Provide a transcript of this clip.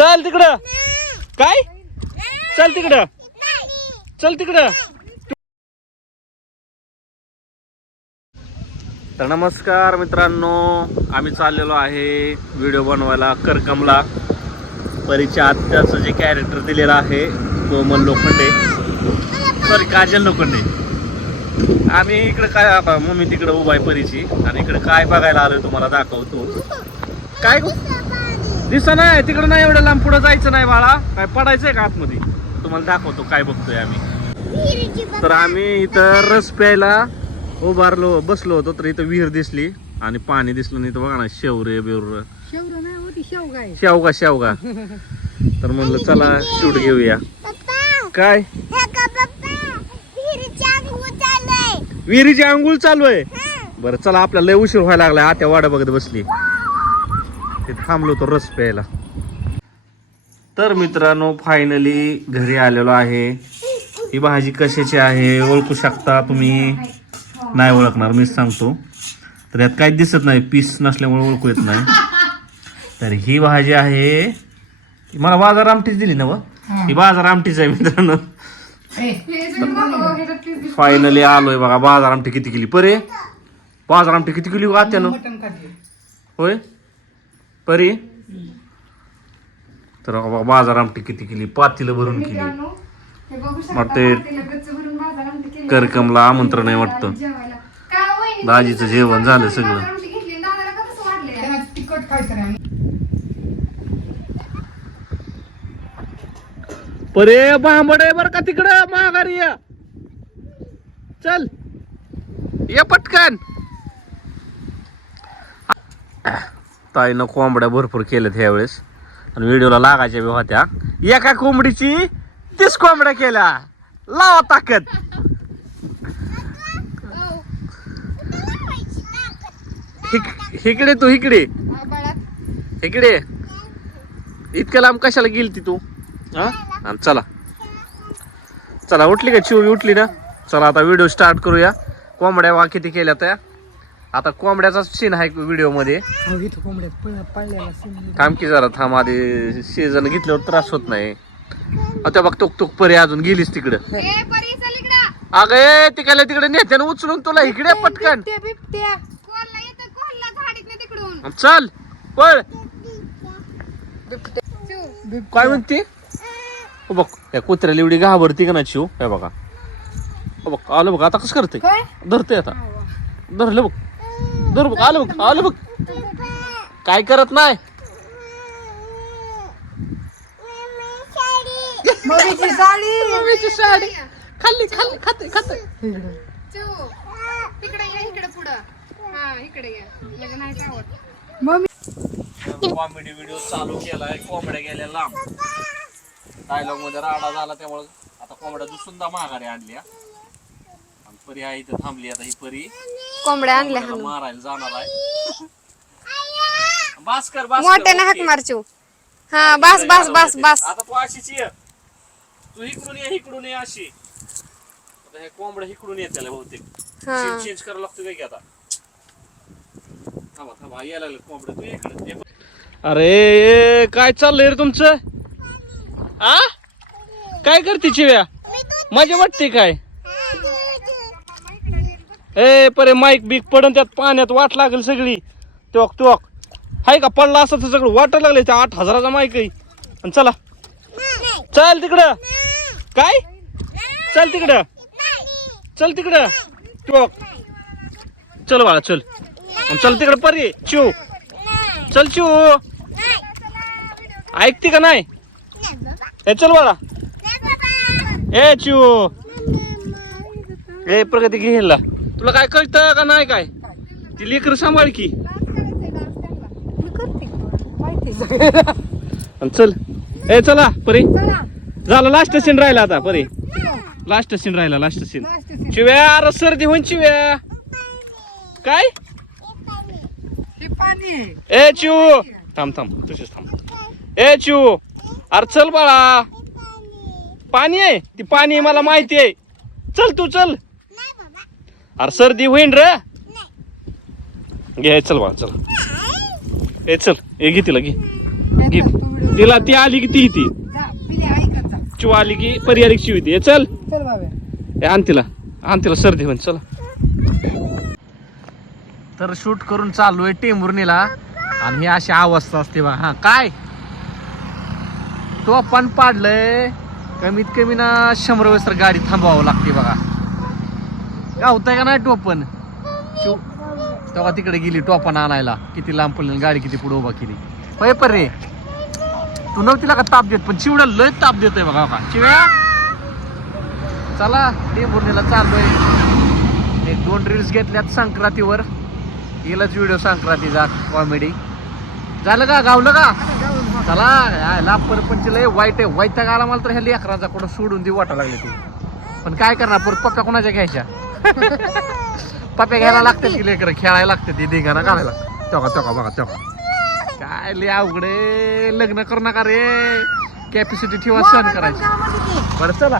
चल तिकडं. काय? चल तिकडं. चल तिकडं. तर नमस्कार मित्रांनो आम्ही चाललेलो आहे व्हिडिओ बनवायला करकमला. परीच्या आत्याचं जे कॅरेक्टर दिलेलं आहे कोमल लोखंडे. सॉरी काजल लोखंडे. आम्ही इकडं काय मम्मी तिकडे उभा आहे परीची. आणि इकडं काय बघायला आलो तुम्हाला दाखवतो. काय गो? दिसत नाही तिकडे नाही एवढं लांब पुढे जायचं नाही बाळा. काय पडायचंय का आतमध्ये? तुम्हाला दाखवतो काय बघतोय आम्ही. तर आम्ही इथं रस प्यायला उभारलो बसलो होतो तर इथं विहीर दिसली आणि पाणी दिसलं नाही. तर बघा ना शेवरे बिवरे. होती शेवगा शेवगा तर म्हणलं चला शूट घेऊया. काय? विहिरीची आंघोळ चालू आहे. बरं चला आपल्याला लय उशीर व्हायला लागलाय. आत्या वाडा बघत बसली. ते थांबलो तो रस प्यायला. तर मित्रांनो फायनली घरी आलेलो आहे. ही भाजी कशाची आहे ओळखू शकता तुम्ही? नाही ओळखणार मीच सांगतो. तर यात काही दिसत नाही पीस नसल्यामुळे ओळखू येत नाही. तर ही भाजी आहे मला बाजार आमटीच दिली ना व? ही बाजार आमटीच आहे मित्रांनो. फायनली आलोय बघा बाजार आमटी किती केली? परे बाजार आमटी किती केली आत्यानं? मटण खाते होय? परी? तर बघा बाजार आमटी किती केली? पातीला भरून केली. वाटते करकमला आमंत्रण आहे वाटतं. दाजीचं जेवण झालं सगळं. परे बांबड आहे बर का तिकडं? माघारी या. चल. ये पटकन. ताईनं कोंबड्या भरपूर केल्यात ह्यावेळेस. आणि व्हिडिओला लागायच्या बी होत्या. एका कोंबडीची तीस कोंबड्या केल्या. लावा ताकद. हिकडे इकडे तू इकडे इकडे इतक्या लांब कशाला गेली ती? तू हा आणि चला. चला उठली का? चिवळी उठली ना? चला आता व्हिडिओ स्टार्ट करूया. कोंबड्या वा किती केल्या त्या? आता कोंबड्याचा सीन आहे व्हिडिओमध्ये. हो इथं. काम की जरा थांब. आधी सीझन घेतल्यावर त्रास होत नाही. आता बघ तुक तुक परी अजून गेलीस तिकडं. अगं ए, तिकडल्या तिकडे नेत्यानं उचलून तुला इकडे पटकन. चल पळ. काय म्हणते? बघ या कुत्र्याला एवढी घाबरती का ना शिव? हे बघा. बघ आलं बघ आता कसं करते काय? धरते आता. धरलं बघ. धर बघ आलं बघ आलं बघ. काय करत नाही? मम्मीची साडी. मम्मीची साडी. खाल्ली खाल्ली खाते खाते. इकडं. तिकडे या इकडे पुढं. हा इकडे या. म्हणजे नाही आवडत मम्मी. कॉमेडी व्हिडिओ चालू केलाय कोंबड्या गेल्या लांब. डायलॉगमध्ये राडा झाला त्यामुळे आता कोंबड्या दुसुंदा माघारी आणल्या. आणि परी आहे इथं थांबली आता ही परी. कोंबड्या आणल्या. कोंबड्याला मारायला जाणार आहे. भास्कर मोठ्याने हाक मारचू. हा बस बस बस बस. आता तू अशीच ये. तू इकडून ये इकडून ये अशी. आता हे कोंबड्या इकडून येत त्याला बहुतेक. हा. चेंज करावं लागतं काय की आता. थांबा थांबा यायला लागलं कोंबड्या तू इकडे अरे काय चाललंय रे तुमचं? आ? काय करते चिव्या? मजा वाटते काय? ए परे माईक बीक पडन त्यात पाण्यात वाट लागेल सगळी. टोक टोक. हाय का पडला असं तर सगळं वाटायला लागले त्या आठ हजाराचा माईक आहे. आणि चला. चल तिकडं. काय? चल तिकडं. चल तिकडं. टोक. चल बाळा चल. चल तिकडं परी चिव चल चिव ऐकते का नाही? ए चल बाळा. ए चिव ए प्रगती घ्यायला तुला काय कळतं का नाही काय? ती लेकर सांभाळ की. आणि चल. ए चला परी. झालं लास्ट सीन राहिला आता परी. लास्ट सीन राहिला लास्ट सीन चिव्या अरे सर्दी होईन चिव्या काय. ए चिव थांब थांब तुझेच थांब. ए चिव अरे चल बाळा. पाणी आहे. ती पाणी मला माहिती आहे. चल तू चल. अरे सर्दी होईन रे. घे चल बाळा चल. ए चल ए घे तिला घे. घे. तिला ती आली की ती ती. चिव आली की पर्याय शिवी ती चल. चल बाबा. ए, आण तिला. आण तिला सर्दी होईल चला. तर शूट करून चालू आहे टेंभुर्णीला. आणि ही अशी अवस्था असते बा. हा काय? तो पण पाडलंय. कमीत कमी ना शंभर वेळेस तर गाडी थांबवावं लागते बघा. गावताय का नाही टोपण? शिव तेव्हा तिकडे गेली टोपण आणायला. किती लांब पडली गाडी किती पुढे उभा केली. होय पर रे तू नव्हतीला का ताप देत? पण चिवड्या लय ताप देतोय बघा का चिव्या चला टेंभुर्णीला चाललोय. एक दोन रील्स घेतल्यात संक्रांतीवर. गेलाच व्हिडिओ संक्रांतीचा कॉमेडी झालं का? गावलं का? चला यायला परपंच लय वाईट आहे. वाईट आला मला तर ह्या लेकरांचा कुठं सोडून देऊ वाटा लागले ते. पण काय करणार? परत पप्प्या कोणाच्या घ्यायच्या? पप्प्या घ्यायला लागतात की. लेकरं खेळायला लागतात ते धिंगाणा घालायला चौका चौका बघा चौका. काय लय अवघडे लग्न करू नका रे. कॅपॅसिटी ठेवा सहन करायची. बरं चला.